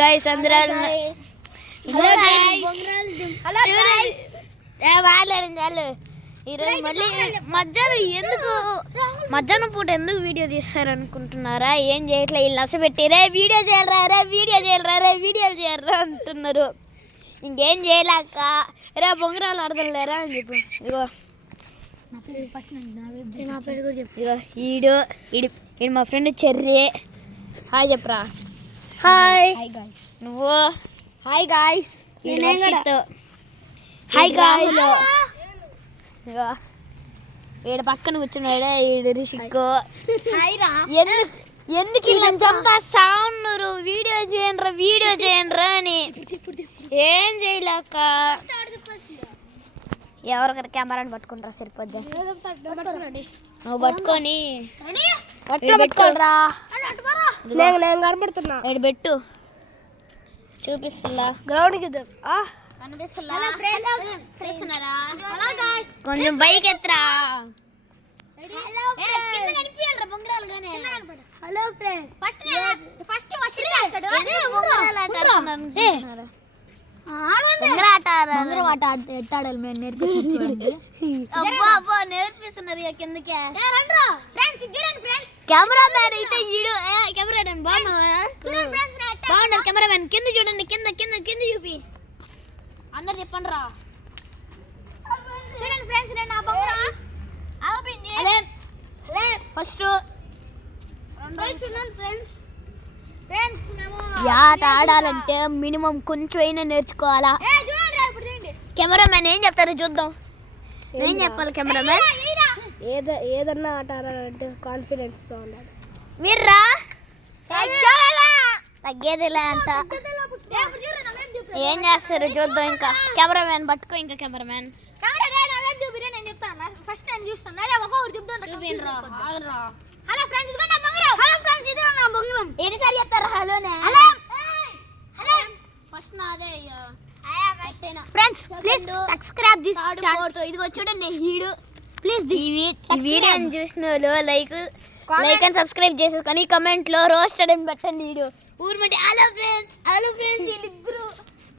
Guys అందరూ hello guys మాట్లాడండి ఈరోజు మళ్ళీ మధ్యాహ్నం పూట ఎందుకు వీడియో తీస్తారు అనుకుంటున్నారా? ఏం చేయట్లే, వీళ్ళు నసపెట్టి వీడియో చేయరా అంటున్నారు. ఇంకేం చేయలేక బొంగరాలు ఆడదలేరా అని చెప్పు. ఇగో ఈడు మా ఫ్రెండ్ చెర్రీ. హాయ్ చెప్పరా. హాయ్ నువ్వు హాయ్ గాయ్స్. Hi guys. ఈడ పక్కన కూర్చున్నాడే ఈడు రిషిక్. ఎందుకు ఇలా చంపేస్తా ఉన్నారు? వీడియో చేయండిరా అని ఏం చేయలేక ఎవరికైనా కెమెరాని పట్టుకుంటారా సరిపోద్ది. నువ్వు పట్టుకొని పెట్టుకోరా. నేను కనబడుతున్నా. ఇక్కడ పెట్టు, చూపిస్తున్నా. గ్రౌండ్కి కొంచెం బైక్ ఎత్తరా. Hello friends. నేర్పిస్తున్నారు కిందకి. కెమెరామ్యాన్ అయితే ఈడు కెమెరామ్యాన్ బాగున్నారు. కెమెరామ్యాన్ కింద చూడండి, కింద చూపి అందరు చెప్పండి రా. ఫస్ట్ ఆట ఆడాలంటే మినిమం కొంచెం అయినా నేర్చుకోవాలా. కెమెరామ్యాన్ ఏం చెప్తారో చూద్దాం. ఏం చెప్పాలి కెమెరామ్యాన్? ఏదన్నా ఆట ఆడాలంటే కాన్ఫిడెన్స్ తో ఉండాలి. మీర్రా తగ్గేదిలే అంట. ఏం చేస్తారు చూద్దాం. ఇంకా కెమెరామ్యాన్ పట్టుకో. ఇంకా కెమెరామ్యాన్ ఎన్నిసార్లు చెప్తారా హలోనే? ఫస్ట్ నాదే. Friends please subscribe this channel. ఇదిగో చూడండి హీడు. ప్లీజ్ ఈ వీడియోని చూసిన వాళ్ళు లైక్ అండ్ సబ్స్క్రైబ్ చేసేసుకొని కమెంట్ లో రోస్టెడ్ అని పెట్టండి. హలో ఫ్రెండ్స్ వీళ్ళిద్దరు